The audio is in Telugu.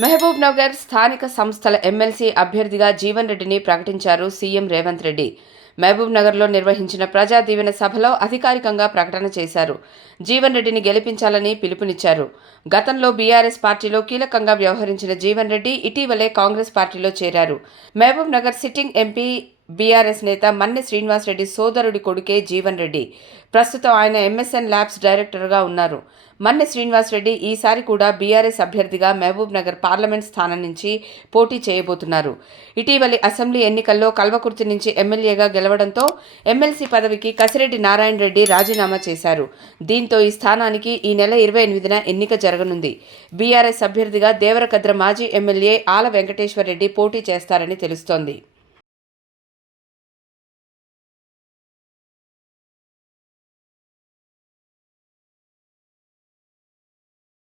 మహబూబ్ నగర్ స్థానిక సంస్థల ఎమ్మెల్సీ అభ్యర్థిగా జీవన్ రెడ్డిని ప్రకటించారు సీఎం రేవంత్ రెడ్డి. మహబూబ్ నగర్లో నిర్వహించిన ప్రజా దీవెన సభలో అధికారికంగా ప్రకటన చేశారు. జీవన్ రెడ్డిని గెలిపించాలని పిలుపునిచ్చారు. గతంలో బీఆర్ఎస్ పార్టీలో కీలకంగా వ్యవహరించిన జీవన్ రెడ్డి ఇటీవలే కాంగ్రెస్ పార్టీలో చేరారు. Mahbubnagar sitting MP BRS నేత మన్నె శ్రీనివాసరెడ్డి సోదరుడి కొడుకే జీవన్ రెడ్డి. ప్రస్తుతం ఆయన ఎంఎస్ఎన్ ల్యాబ్స్ డైరెక్టర్గా ఉన్నారు. మన్నె శ్రీనివాసరెడ్డి ఈసారి కూడా బీఆర్ఎస్ అభ్యర్థిగా మహబూబ్ నగర్ పార్లమెంట్ స్థానం నుంచి పోటీ చేయబోతున్నారు. ఇటీవలి అసెంబ్లీ ఎన్నికల్లో కల్వకుర్తి నుంచి ఎమ్మెల్యేగా గెలవడంతో ఎమ్మెల్సీ పదవికి కసిరెడ్డి నారాయణ రెడ్డి రాజీనామా చేశారు. దీంతో ఈ స్థానానికి ఈ నెల 28న ఎన్నిక జరగనుంది. బీఆర్ఎస్ అభ్యర్థిగా దేవరకద్ర మాజీ ఎమ్మెల్యే ఆల వెంకటేశ్వర్ రెడ్డి పోటీ చేస్తారని తెలుస్తోంది.